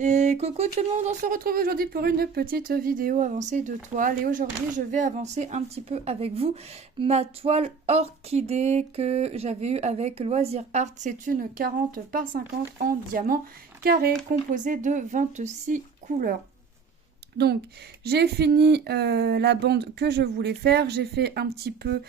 Et coucou tout le monde, on se retrouve aujourd'hui pour une petite vidéo avancée de toile. Et aujourd'hui, je vais avancer un petit peu avec vous ma toile orchidée que j'avais eue avec Loisir Art. C'est une 40 par 50 en diamant carré composée de 26 couleurs. Donc, j'ai fini la bande que je voulais faire. J'ai fait un petit peu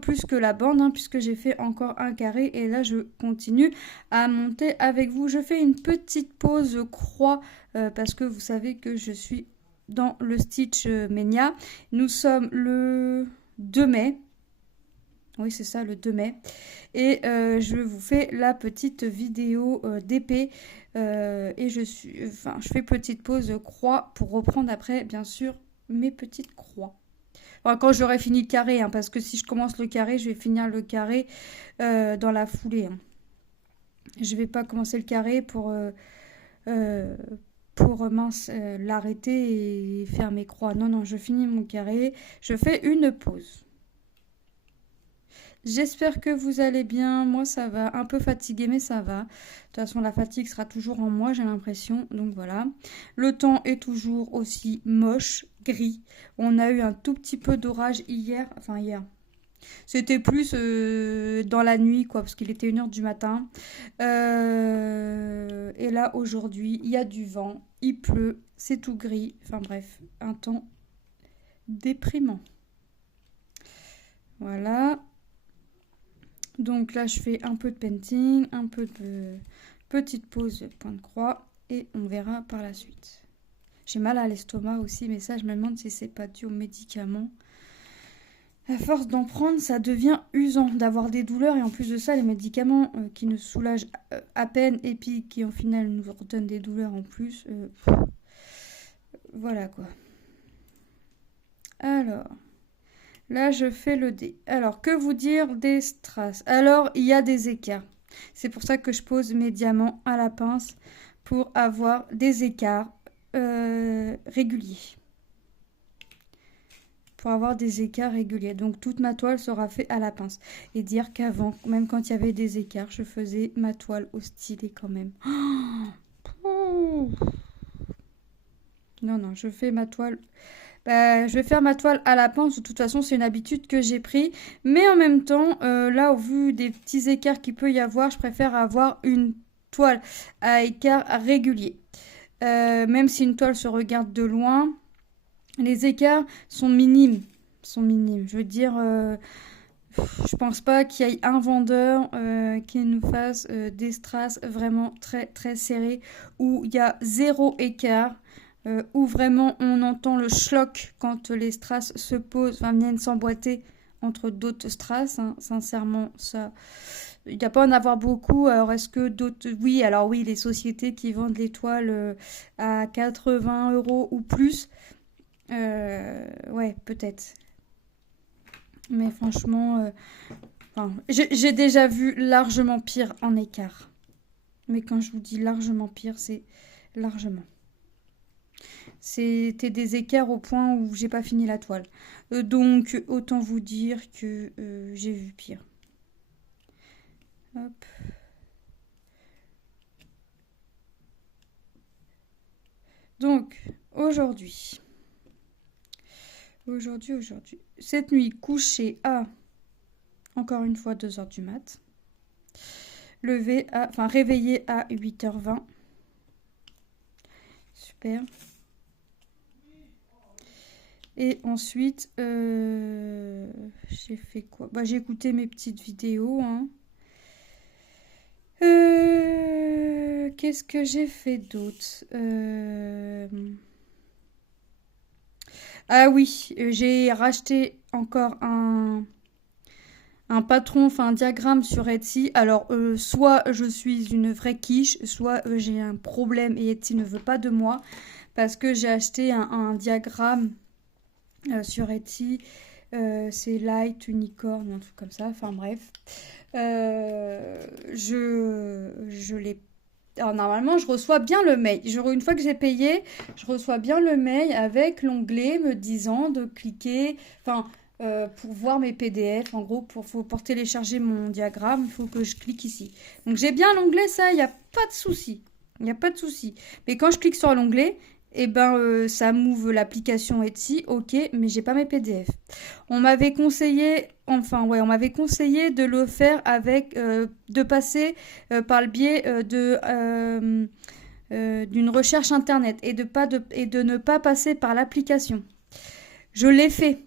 plus que la bande, hein, puisque j'ai fait encore un carré. Et là, je continue à monter avec vous. Je fais une petite pause croix, parce que vous savez que je suis dans le Stitch Mania. Nous sommes le 2 mai. Oui, c'est ça, le 2 mai. Et je vous fais la petite vidéo d'épée. Et je fais petite pause croix pour reprendre après, bien sûr, mes petites croix. Enfin, quand j'aurai fini le carré, hein, parce que si je commence le carré, je vais finir le carré dans la foulée. Hein. Je vais pas commencer le carré pour l'arrêter et faire mes croix. Non, non, je finis mon carré. Je fais une pause. J'espère que vous allez bien. Moi, ça va. Un peu fatiguée, mais ça va. De toute façon, la fatigue sera toujours en moi, j'ai l'impression. Donc voilà. Le temps est toujours aussi moche, gris. On a eu un tout petit peu d'orage hier. Enfin, hier. C'était plus dans la nuit, quoi, parce qu'il était 1h du matin. Et là, aujourd'hui, il y a du vent. Il pleut. C'est tout gris. Enfin bref, un temps déprimant. Voilà. Donc là, je fais un peu de painting, un peu de petite pause point de croix et on verra par la suite. J'ai mal à l'estomac aussi, mais ça, je me demande si c'est pas dû aux médicaments. À force d'en prendre, ça devient usant d'avoir des douleurs et en plus de ça, les médicaments qui nous soulagent à peine et puis qui au final nous redonnent des douleurs en plus. Voilà quoi. Alors... Là, je fais le dé. Alors, que vous dire des strass? Alors, il y a des écarts. C'est pour ça que je pose mes diamants à la pince pour avoir des écarts réguliers. Pour avoir des écarts réguliers. Donc, toute ma toile sera faite à la pince. Et dire qu'avant, même quand il y avait des écarts, je faisais ma toile au stylet quand même. Oh, non, non, je fais ma toile... je vais faire ma toile à la pince. De toute façon, c'est une habitude que j'ai pris. Mais en même temps, là, au vu des petits écarts qu'il peut y avoir, je préfère avoir une toile à écart régulier. Même si une toile se regarde de loin, les écarts sont minimes. Je veux dire, je pense pas qu'il y ait un vendeur qui nous fasse des strass vraiment très très serrés où il y a zéro écart. Où vraiment on entend le schlock quand les strass se posent, enfin viennent s'emboîter entre d'autres strass. Hein. Sincèrement, ça, il n'y a pas en avoir beaucoup. Alors est-ce que d'autres... Oui, alors oui, les sociétés qui vendent les toiles à 80 € ou plus, ouais, peut-être. Mais franchement, j'ai déjà vu largement pire en écart. Mais quand je vous dis largement pire, c'est largement. C'était des écarts au point où j'ai pas fini la toile. Donc autant vous dire que j'ai vu pire. Hop. Donc aujourd'hui. Cette nuit couchée à, encore une fois, 2h du mat. Réveillée à 8h20. Super. Et ensuite, j'ai fait quoi? J'ai écouté mes petites vidéos. Hein. Qu'est-ce que j'ai fait d'autre? Ah oui, j'ai racheté encore un patron, enfin un diagramme sur Etsy. Alors, soit je suis une vraie quiche, soit j'ai un problème et Etsy ne veut pas de moi. Parce que j'ai acheté un diagramme sur Etsy. C'est Light Unicorn, un truc comme ça. Enfin bref. Je l'ai... Alors normalement, je reçois bien le mail. Une fois que j'ai payé, je reçois bien le mail avec l'onglet me disant de cliquer... Enfin... pour voir mes PDF, en gros, pour télécharger mon diagramme, il faut que je clique ici. Donc j'ai bien l'onglet, ça, il n'y a pas de souci. Il n'y a pas de souci. Mais quand je clique sur l'onglet, eh ben, ça m'ouvre l'application Etsy, ok, mais j'ai pas mes PDF. On m'avait conseillé, enfin ouais, on m'avait conseillé de le faire avec, de passer par le biais d'une recherche internet et de ne pas passer par l'application. Je l'ai fait.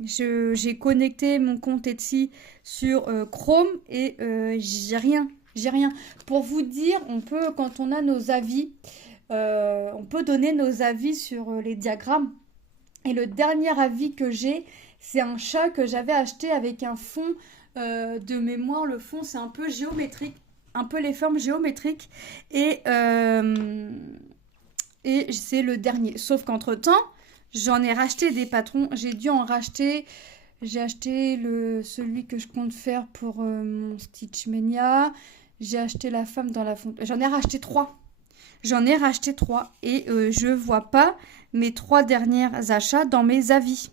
J'ai connecté mon compte Etsy sur Chrome et j'ai rien. J'ai rien. Pour vous dire, on peut, quand on a nos avis, on peut donner nos avis sur les diagrammes. Et le dernier avis que j'ai, c'est un chat que j'avais acheté avec un fond de mémoire. Le fond, c'est un peu géométrique, un peu les formes géométriques. Et c'est le dernier. Sauf qu'entre-temps, j'en ai racheté des patrons. J'ai dû en racheter. J'ai acheté celui que je compte faire pour mon Stitch Mania. J'ai acheté la femme dans la fontaine. J'en ai racheté 3. J'en ai racheté 3 et je vois pas mes 3 derniers achats dans mes avis.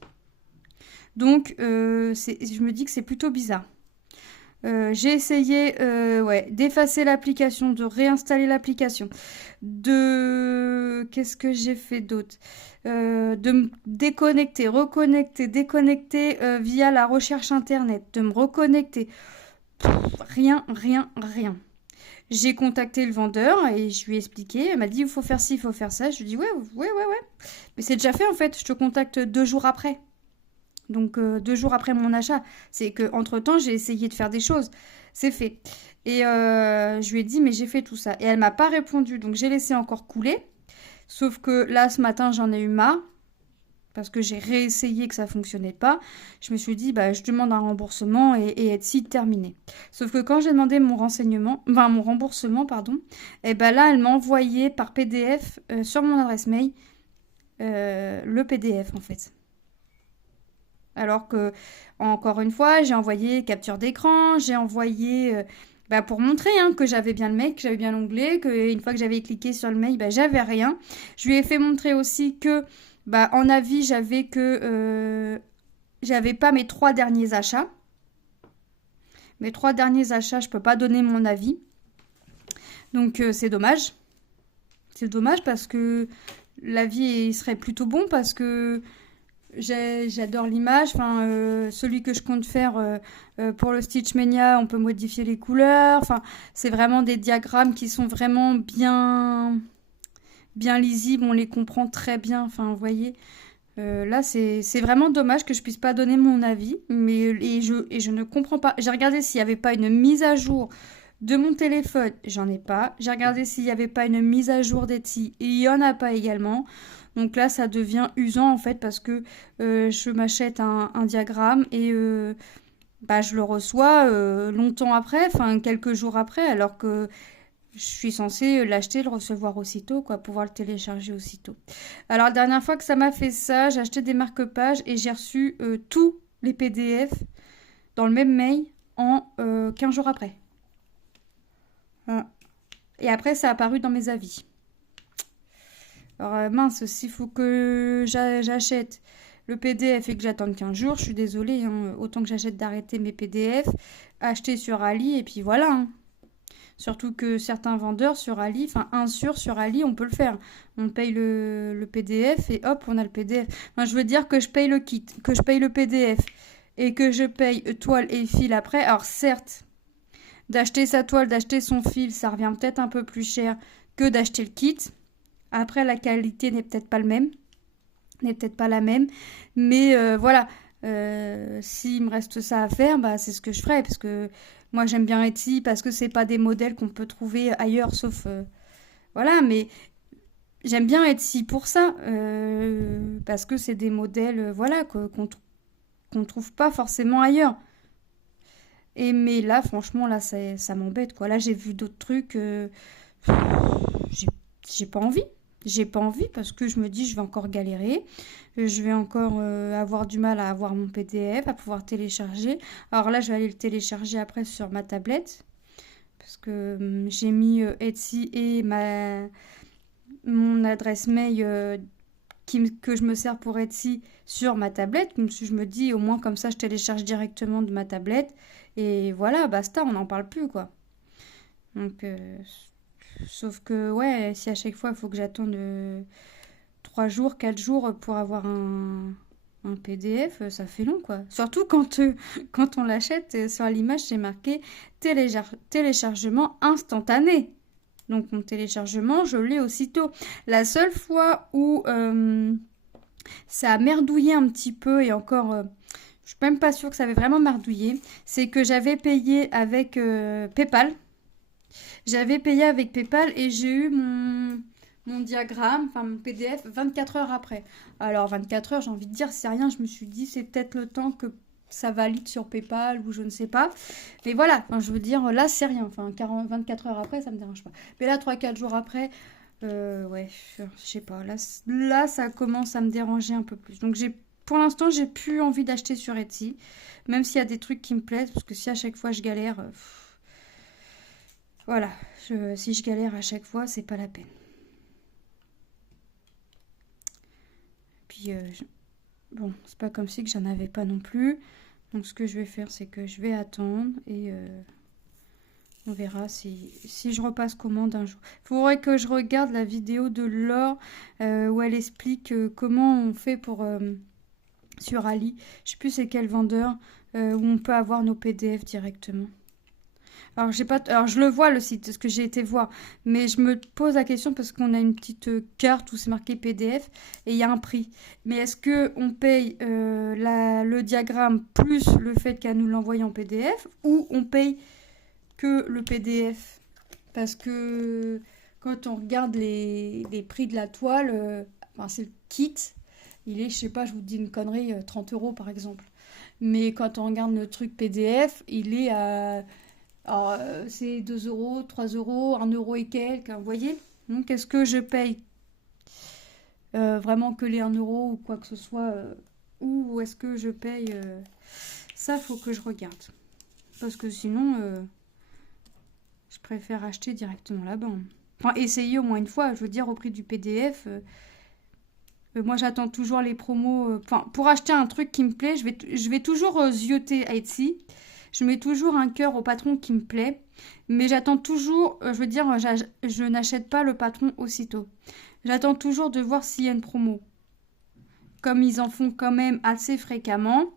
Donc, je me dis que c'est plutôt bizarre. J'ai essayé d'effacer l'application, de réinstaller l'application, Qu'est-ce que j'ai fait d'autre de me déconnecter, reconnecter, déconnecter via la recherche internet, de me reconnecter. Rien. J'ai contacté le vendeur et je lui ai expliqué. Elle m'a dit, il faut faire ci, il faut faire ça. Je lui ai dit, ouais. Mais c'est déjà fait en fait. Je te contacte 2 jours après. Donc 2 jours après mon achat. C'est qu'entre-temps, j'ai essayé de faire des choses. C'est fait. Et je lui ai dit, mais j'ai fait tout ça. Et elle m'a pas répondu. Donc j'ai laissé encore couler. Sauf que là, ce matin, j'en ai eu marre. Parce que j'ai réessayé que ça fonctionnait pas. Je me suis dit, je demande un remboursement et Etsy terminé. Sauf que quand j'ai demandé mon remboursement, et là, elle m'a envoyé par PDF sur mon adresse mail le PDF en fait. Alors que, encore une fois, j'ai envoyé capture d'écran, j'ai envoyé pour montrer que j'avais bien le mail, que j'avais bien l'onglet, qu'une fois que j'avais cliqué sur le mail, j'avais rien. Je lui ai fait montrer aussi que en avis, j'avais pas mes 3 derniers achats. Mes 3 derniers achats, je peux pas donner mon avis. Donc c'est dommage. C'est dommage parce que l'avis serait plutôt bon parce que j'adore l'image. Celui que je compte faire pour le Stitch Mania, on peut modifier les couleurs. C'est vraiment des diagrammes qui sont vraiment bien lisibles. On les comprend très bien. Vous voyez. Là, c'est vraiment dommage que je puisse pas donner mon avis. Et je ne comprends pas. J'ai regardé s'il n'y avait pas une mise à jour de mon téléphone. J'en ai pas. J'ai regardé s'il n'y avait pas une mise à jour d'Etsy. Il n'y en a pas également. Donc là, ça devient usant en fait parce que je m'achète un diagramme et je le reçois longtemps après, quelques jours après, alors que je suis censée l'acheter, le recevoir aussitôt, pouvoir le télécharger aussitôt. Alors la dernière fois que ça m'a fait ça, j'ai acheté des marque-pages et j'ai reçu tous les PDF dans le même mail en 15 jours après. Et après, ça a apparu dans mes avis. Alors mince, s'il faut que j'achète le PDF et que j'attende 15 jours, je suis désolée, autant que j'achète d'arrêter mes PDF, acheter sur Ali et puis voilà. Surtout que certains vendeurs sur Ali, sur Ali, on peut le faire. On paye le PDF et hop, on a le PDF. Je veux dire que je paye le kit, que je paye le PDF et que je paye toile et fil après. Alors certes, d'acheter sa toile, d'acheter son fil, ça revient peut-être un peu plus cher que d'acheter le kit. Après, la qualité n'est peut-être pas la même. Mais voilà, s'il me reste ça à faire, c'est ce que je ferai. Parce que moi, j'aime bien Etsy parce que c'est pas des modèles qu'on peut trouver ailleurs, sauf... voilà, mais j'aime bien Etsy pour ça. Parce que c'est des modèles qu'on trouve pas forcément ailleurs. Mais là, franchement, là, ça m'embête, Là, j'ai vu d'autres trucs. J'ai pas envie. J'ai pas envie parce que je me dis je vais encore galérer, je vais encore avoir du mal à avoir mon PDF, à pouvoir télécharger. Alors là, je vais aller le télécharger après sur ma tablette parce que j'ai mis Etsy et mon adresse mail que je me sers pour Etsy sur ma tablette. Je me dis au moins comme ça, je télécharge directement de ma tablette et voilà, basta, on n'en parle plus Donc Sauf que, ouais, si à chaque fois, il faut que j'attende 3 jours, 4 jours pour avoir un PDF, ça fait long, quoi. Surtout quand on l'achète, sur l'image, c'est marqué téléchargement instantané. Donc, mon téléchargement, je l'ai aussitôt. La seule fois où ça a merdouillé un petit peu, et encore, je suis même pas sûre que ça avait vraiment merdouillé, c'est que j'avais payé avec PayPal. J'avais payé avec PayPal et j'ai eu mon diagramme, enfin mon PDF, 24 heures après. Alors 24 heures, j'ai envie de dire, c'est rien. Je me suis dit, c'est peut-être le temps que ça valide sur PayPal ou je ne sais pas. Mais voilà, enfin, je veux dire, là, c'est rien. Enfin, 24 heures après, ça me dérange pas. Mais là, 3-4 jours après, ouais, je sais pas. Là, ça commence à me déranger un peu plus. Donc, pour l'instant, j'ai plus envie d'acheter sur Etsy. Même s'il y a des trucs qui me plaisent. Parce que si à chaque fois, je galère... voilà, si je galère à chaque fois, c'est pas la peine. Puis, bon, c'est pas comme si que j'en avais pas non plus. Donc, ce que je vais faire, c'est que je vais attendre et on verra si je repasse commande un jour. Il faudrait que je regarde la vidéo de Laure où elle explique comment on fait pour sur Ali. Je sais plus c'est quel vendeur où on peut avoir nos PDF directement. Alors, je le vois le site, parce que j'ai été voir, mais je me pose la question parce qu'on a une petite carte où c'est marqué PDF et il y a un prix. Mais est-ce que on paye le diagramme plus le fait qu'elle nous l'envoie en PDF ou on paye que le PDF? Parce que quand on regarde les prix de la toile, enfin, c'est le kit, il est, je sais pas, je vous dis une connerie, 30 € par exemple. Mais quand on regarde le truc PDF, il est à... Alors, c'est 2 euros, 3 euros, 1 euro et quelques, vous voyez? Donc, est-ce que je paye vraiment que les 1 euro ou quoi que ce soit ou est-ce que je paye ça, faut que je regarde. Parce que sinon, je préfère acheter directement là-bas. Enfin, essayer au moins une fois, je veux dire, au prix du PDF. Moi, j'attends toujours les promos. Enfin, pour acheter un truc qui me plaît, je vais toujours zioter à Etsy. Je mets toujours un cœur au patron qui me plaît. Mais j'attends toujours, je veux dire, je n'achète pas le patron aussitôt. J'attends toujours de voir s'il y a une promo. Comme ils en font quand même assez fréquemment,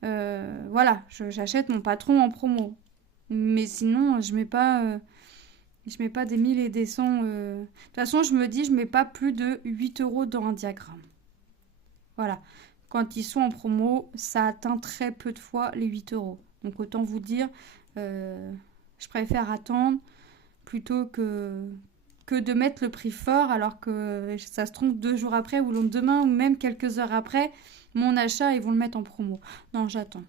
voilà, j'achète mon patron en promo. Mais sinon, je mets pas des 1000 et des cents. De toute façon, je me dis, je mets pas plus de 8 € dans un diagramme. Voilà. Quand ils sont en promo, ça atteint très peu de fois les 8 €. Donc autant vous dire, je préfère attendre plutôt que de mettre le prix fort alors que ça se trompe 2 jours après ou le lendemain ou même quelques heures après mon achat, ils vont le mettre en promo. Non, j'attends.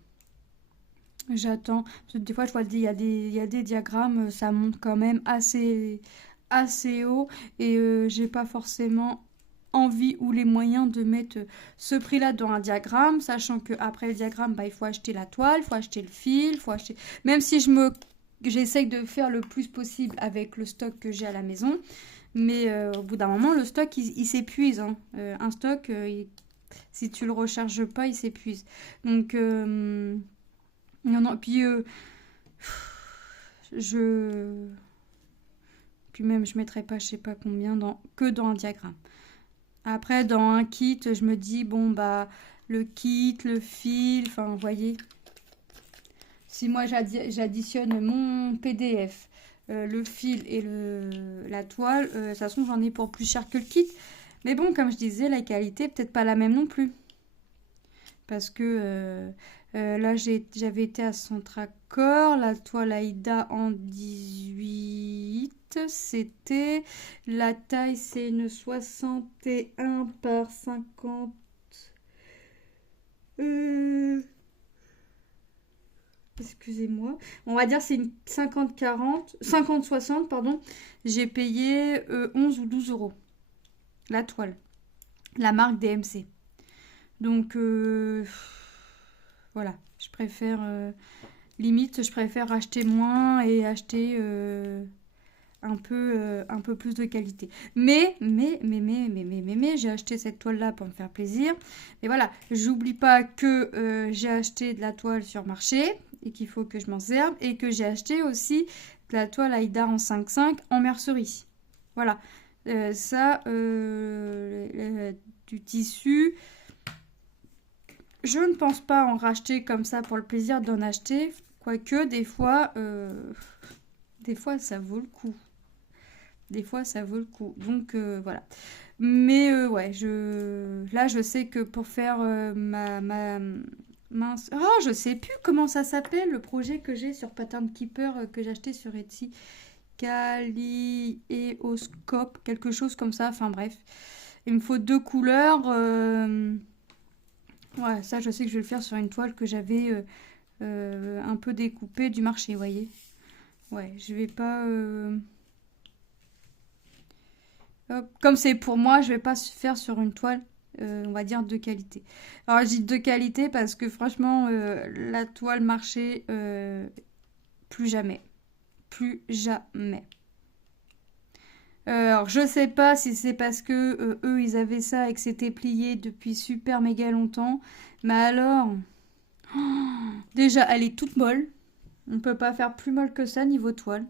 J'attends. Parce que des fois, je vois, il y a des diagrammes, ça monte quand même assez haut et j'ai pas forcément envie ou les moyens de mettre ce prix-là dans un diagramme, sachant que après le diagramme, bah, il faut acheter la toile, il faut acheter le fil, il faut acheter... Même si j'essaye de faire le plus possible avec le stock que j'ai à la maison, mais au bout d'un moment, le stock, il s'épuise. Hein. Un stock, si tu le recharges pas, il s'épuise. Donc... non, puis puis même je mettrai pas je sais pas combien que dans un diagramme. Après dans un kit, je me dis bon bah le kit, le fil, enfin vous voyez. Si moi j'additionne mon PDF, le fil et la toile, de toute façon j'en ai pour plus cher que le kit. Mais bon, comme je disais, la qualité peut-être pas la même non plus. Parce que là, j'avais été à Centracor, la toile Aïda en 18, c'était, la taille c'est une 61 par 50, excusez-moi, on va dire c'est une 50-60, pardon, j'ai payé 11 ou 12 € la toile, la marque DMC. Donc voilà, je préfère limite, je préfère acheter moins et acheter un peu plus de qualité. Mais, j'ai acheté cette toile-là pour me faire plaisir. Et voilà, j'oublie pas que j'ai acheté de la toile sur marché et qu'il faut que je m'en serve et que j'ai acheté aussi la toile Aïda en 5,5 en mercerie. Voilà. Ça, du tissu. Je ne pense pas en racheter comme ça pour le plaisir d'en acheter. Quoique, des fois, ça vaut le coup. Des fois, ça vaut le coup. Donc, voilà. Mais, ouais, là, je sais que pour faire mince... Oh, je sais plus comment ça s'appelle, le projet que j'ai sur Pattern Keeper que j'ai acheté sur Etsy. Kaléoscope, quelque chose comme ça. Enfin, bref. Il me faut 2 couleurs. Ouais, ça, je sais que je vais le faire sur une toile que j'avais un peu découpée du marché, vous voyez. Ouais, je vais pas... hop. Comme c'est pour moi, je vais pas faire sur une toile, on va dire, de qualité. Alors, je dis de qualité parce que franchement, la toile marché, plus jamais. Plus jamais. Alors, je sais pas si c'est parce que eux, ils avaient ça et que c'était plié depuis super méga longtemps. Mais alors, déjà, elle est toute molle. On ne peut pas faire plus molle que ça niveau toile.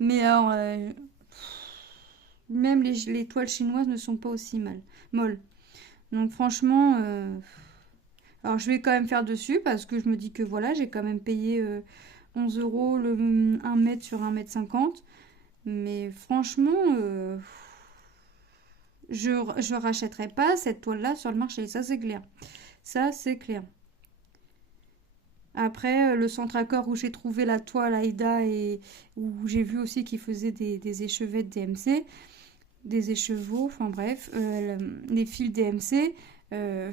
Mais alors, même les toiles chinoises ne sont pas aussi molles. Donc franchement, alors je vais quand même faire dessus parce que je me dis que voilà, j'ai quand même payé 11 euros le 1 mètre sur 1 mètre 50. Mais franchement, je rachèterai pas cette toile-là sur le marché. Ça, c'est clair. Ça, c'est clair. Après, le centre accord où j'ai trouvé la toile Aïda et où j'ai vu aussi qu'ils faisaient des échevettes DMC, des écheveaux, enfin bref, les fils DMC. Je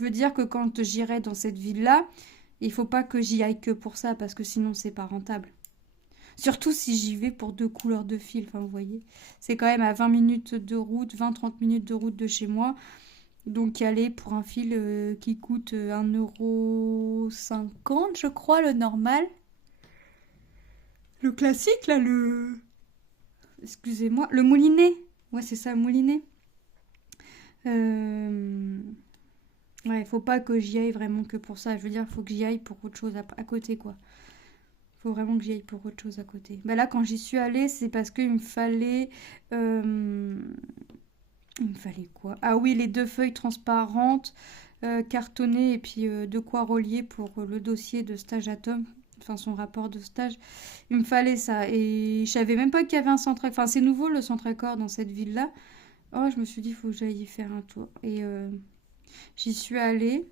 veux dire que quand j'irai dans cette ville-là, il faut pas que j'y aille que pour ça parce que sinon c'est pas rentable. Surtout si j'y vais pour 2 couleurs de fil, enfin vous voyez. C'est quand même à 20 minutes de route, 20-30 minutes de route de chez moi. Donc y aller pour un fil qui coûte 1,50 € je crois, le normal. Le classique là, excusez-moi, le moulinet. Ouais, c'est ça, le moulinet. Ouais, faut pas que j'y aille vraiment que pour ça. Je veux dire, faut que j'y aille pour autre chose à côté, quoi. Faut vraiment que j'y aille pour autre chose à côté. Bah là, quand j'y suis allée, c'est parce qu'il me fallait... il me fallait quoi? Ah oui, les 2 feuilles transparentes, cartonnées, et puis de quoi relier pour le dossier de stage Atom. Enfin, son rapport de stage. Il me fallait ça. Et je savais même pas qu'il y avait un centre... Enfin, c'est nouveau, le centre accord dans cette ville-là. Oh, je me suis dit, il faut que j'aille y faire un tour. Et j'y suis allée.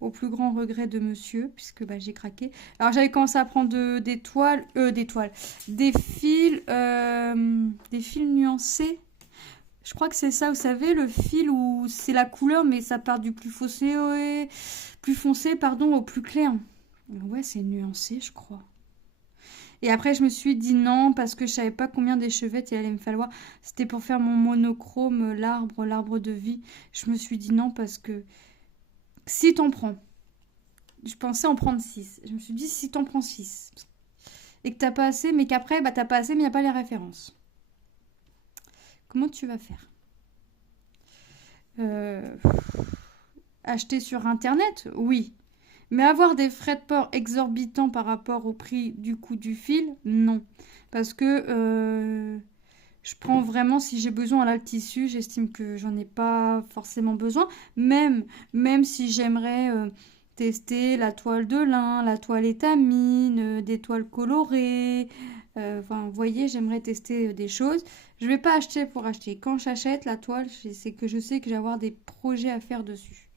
Au plus grand regret de monsieur, puisque bah, j'ai craqué. Alors j'avais commencé à prendre des toiles, des fils nuancés. Je crois que c'est ça, vous savez, le fil où c'est la couleur, mais ça part du plus foncé, pardon, au plus clair. Ouais, c'est nuancé, je crois. Et après, je me suis dit non, parce que je savais pas combien d'échevettes il allait me falloir. C'était pour faire mon monochrome, l'arbre de vie. Je me suis dit non, parce que si t'en prends, je pensais en prendre 6. Je me suis dit, si t'en prends 6 et que t'as pas assez, mais qu'après, bah, t'as pas assez, mais il n'y a pas les références. Comment tu vas faire? Acheter sur Internet? Oui. Mais avoir des frais de port exorbitants par rapport au prix du coût du fil? Non. Parce que je prends vraiment, si j'ai besoin, là, le tissu, j'estime que j'en ai pas forcément besoin. Même si j'aimerais tester la toile de lin, la toile étamine, des toiles colorées. Enfin, vous voyez, j'aimerais tester des choses. Je vais pas acheter pour acheter. Quand j'achète la toile, c'est que je sais que je vais avoir des projets à faire dessus.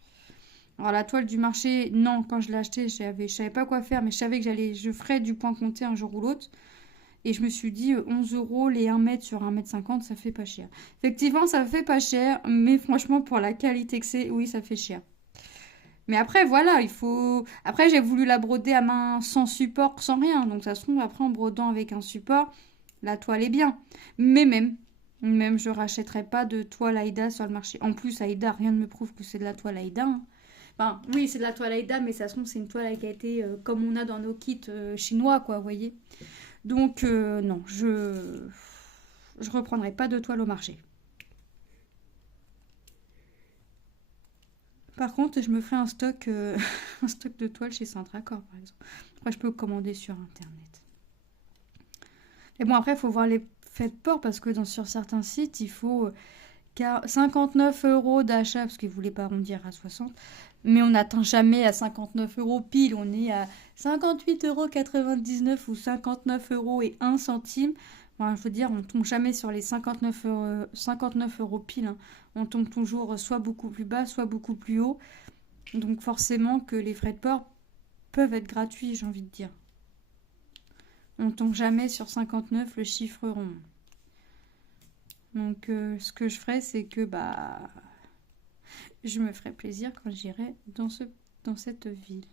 Alors la toile du marché, non, quand je l'ai achetée, je savais pas quoi faire, mais je savais que je ferais du point compté un jour ou l'autre. Et je me suis dit, 11 euros les 1 mètre sur 1 mètre 50, ça fait pas cher. Effectivement, ça fait pas cher, mais franchement, pour la qualité que c'est, oui, ça fait cher. Mais après, voilà, il faut... Après, j'ai voulu la broder à main sans support, sans rien. Donc ça se trouve, après, en brodant avec un support, la toile est bien. Mais même, je rachèterai pas de toile Aïda sur le marché. En plus, Aïda, rien ne me prouve que c'est de la toile Aïda, hein. Enfin, oui, c'est de la toile Aïda, mais ça se trouve, c'est une toile qui a été comme on a dans nos kits chinois, quoi, vous voyez. Donc, non, je reprendrai pas de toile au marché. Par contre, je me ferai un stock, un stock de toiles chez Centracor, par exemple. Après, je peux commander sur Internet. Et bon, après, il faut voir les frais de port parce que sur certains sites, il faut 59 € d'achat parce qu'ils ne voulaient pas arrondir à 60. Mais on n'atteint jamais à 59 € pile. On est à 58,99 € ou 59 € et 1 centime. Enfin, je veux dire, on tombe jamais sur les 59 € pile. Hein. On tombe toujours soit beaucoup plus bas, soit beaucoup plus haut. Donc forcément que les frais de port peuvent être gratuits, j'ai envie de dire. On tombe jamais sur 59, le chiffre rond. Donc ce que je ferai, c'est que je me ferai plaisir quand j'irai dans cette ville.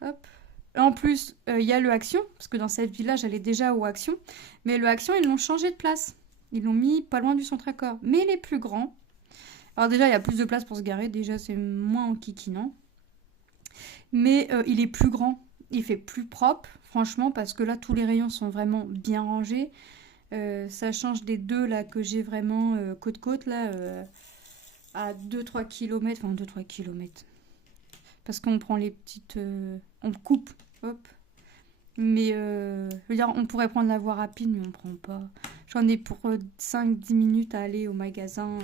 Hop. En plus, il y a le Action, parce que dans cette ville-là, j'allais déjà au Action. Mais le Action, ils l'ont changé de place. Ils l'ont mis pas loin du Centracor. Mais il est plus grand. Alors déjà, il y a plus de place pour se garer. Déjà, c'est moins enquiquinant. Mais il est plus grand. Il fait plus propre, franchement, parce que là, tous les rayons sont vraiment bien rangés. Ça change des deux là que j'ai vraiment côte-côte, là, à 2-3 km. Enfin, 2-3 km. Parce qu'on prend les petites... on coupe, hop. Mais, je veux dire, on pourrait prendre la voie rapide, mais on ne prend pas. J'en ai pour 5-10 minutes à aller au magasin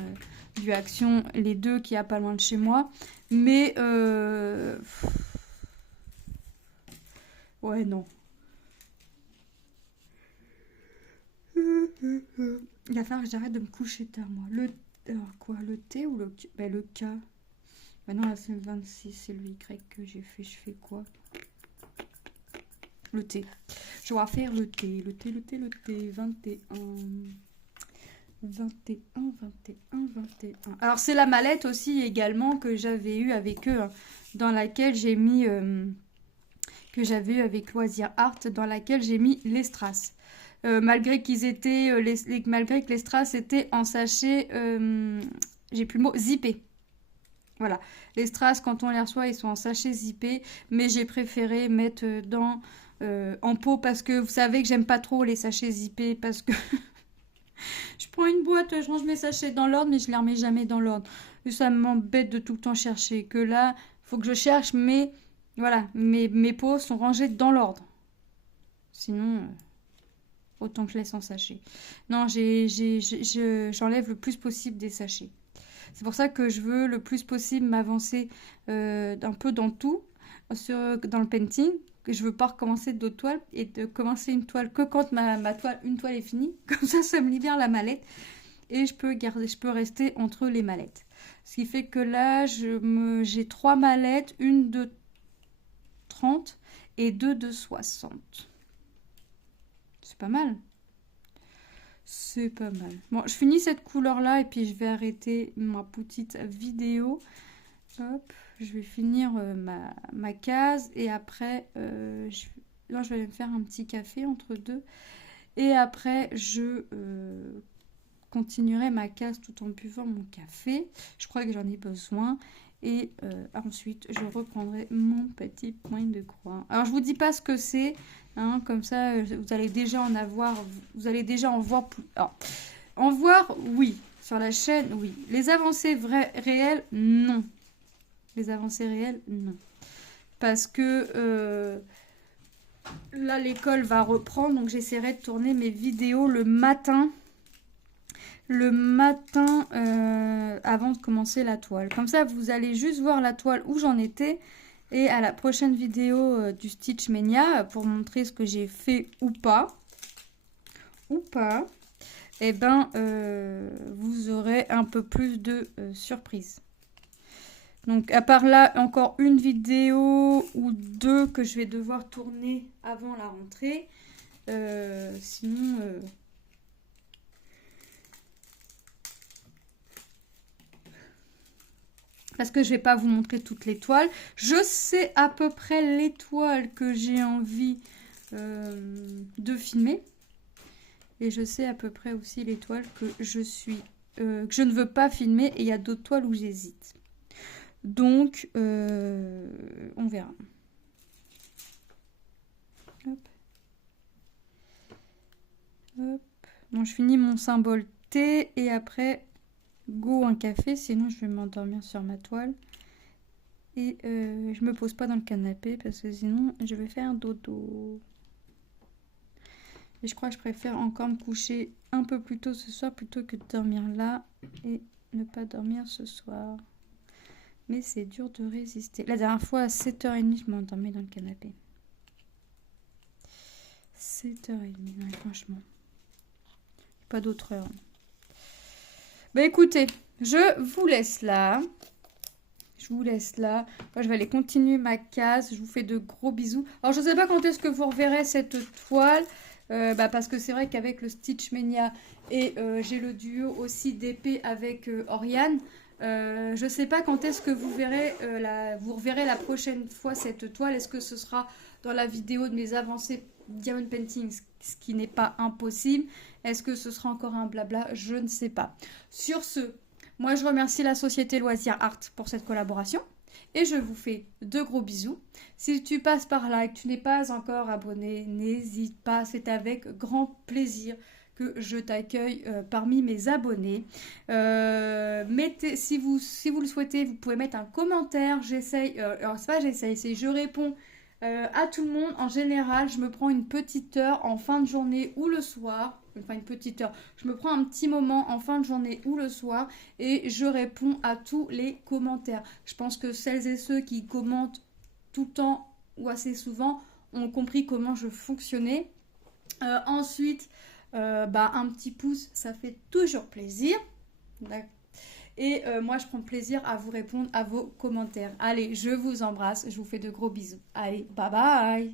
du Action, les deux qui a pas loin de chez moi. Mais, ouais, non. Il va falloir que j'arrête de me coucher tard, moi. Alors quoi, le T ou le K? Ben, le K. Ben non, là, c'est le 26, c'est le Y que j'ai fait. Je fais quoi? Le T. Je vais faire le T. 21. 21. Alors, c'est la mallette aussi, également, que j'avais eu avec eux, hein, dans laquelle j'ai mis... que j'avais eu avec Loisir Art, dans laquelle j'ai mis les strass. Malgré qu'ils étaient... malgré que les strass étaient en sachet... j'ai plus le mot, zippé. Voilà. Les strass, quand on les reçoit, ils sont en sachet zippé. Mais j'ai préféré mettre en pot parce que vous savez que j'aime pas trop les sachets zippés parce que je prends une boîte, je range mes sachets dans l'ordre, mais je les remets jamais dans l'ordre. Et ça m'embête de tout le temps chercher. Que là, faut que je cherche, mais voilà, mes pots sont rangés dans l'ordre. Sinon, autant que je laisse en sachet. Non, j'enlève le plus possible des sachets. C'est pour ça que je veux le plus possible m'avancer un peu dans tout, dans le painting. Je veux pas recommencer d'autres toiles et de commencer une toile que quand une toile est finie. Comme ça me libère la mallette et je peux rester entre les mallettes. Ce qui fait que là, j'ai 3 mallettes, une de 30 et 2 de 60. C'est pas mal. C'est pas mal. Bon, je finis cette couleur-là et puis je vais arrêter ma petite vidéo. Hop, je vais finir ma case et après, je vais aller me faire un petit café entre deux. Et après, je continuerai ma case tout en buvant mon café. Je crois que j'en ai besoin. Et ensuite, je reprendrai mon petit point de croix. Alors, je vous dis pas ce que c'est. Hein, comme ça, vous allez déjà en avoir. Vous allez déjà en voir plus. Alors, en voir, oui. Sur la chaîne, oui. Les avancées réelles, non. Les avancées réelles, non. Parce que là, l'école va reprendre. Donc, j'essaierai de tourner mes vidéos le matin. Avant de commencer la toile. Comme ça, vous allez juste voir la toile où j'en étais. Et à la prochaine vidéo du Stitch Mania, pour montrer ce que j'ai fait ou pas, et ben, vous aurez un peu plus de surprises. Donc, à part là, encore une vidéo ou deux que je vais devoir tourner avant la rentrée. Sinon... parce que je ne vais pas vous montrer toutes les toiles. Je sais à peu près les toiles que j'ai envie de filmer. Et je sais à peu près aussi les toiles que je ne veux pas filmer. Et il y a d'autres toiles où j'hésite. Donc, on verra. Hop. Hop. Bon, je finis mon symbole T et après... go un café, sinon je vais m'endormir sur ma toile. Et je me pose pas dans le canapé parce que sinon je vais faire dodo. Et je crois que je préfère encore me coucher un peu plus tôt ce soir plutôt que de dormir là et ne pas dormir ce soir. Mais c'est dur de résister. La dernière fois à 7h30 je m'endormais dans le canapé. 7h30, non, franchement. Pas d'autre heure. Bah écoutez, je vous laisse là. Je vous laisse là. Moi, je vais aller continuer ma casse. Je vous fais de gros bisous. Alors, je ne sais pas quand est-ce que vous reverrez cette toile. Parce que c'est vrai qu'avec le Stitch Mania et j'ai le duo aussi d'épée avec Oriane. Je ne sais pas quand est-ce que vous verrez vous reverrez la prochaine fois cette toile. Est-ce que ce sera dans la vidéo de mes avancées Diamond Painting, ce qui n'est pas impossible. Est-ce que ce sera encore un blabla? Je ne sais pas. Sur ce, moi je remercie la société Loisirs Art pour cette collaboration. Et je vous fais de gros bisous. Si tu passes par là et que tu n'es pas encore abonné, n'hésite pas, c'est avec grand plaisir que je t'accueille parmi mes abonnés. Si vous le souhaitez, vous pouvez mettre un commentaire. J'essaye, alors c'est pas j'essaye, c'est je réponds à tout le monde. En général, je me prends une petite heure en fin de journée ou le soir. Enfin, une petite heure. Je me prends un petit moment en fin de journée ou le soir et je réponds à tous les commentaires. Je pense que celles et ceux qui commentent tout le temps ou assez souvent ont compris comment je fonctionnais. Ensuite, un petit pouce, ça fait toujours plaisir. Et moi, je prends plaisir à vous répondre à vos commentaires. Allez, je vous embrasse. Je vous fais de gros bisous. Allez, bye bye!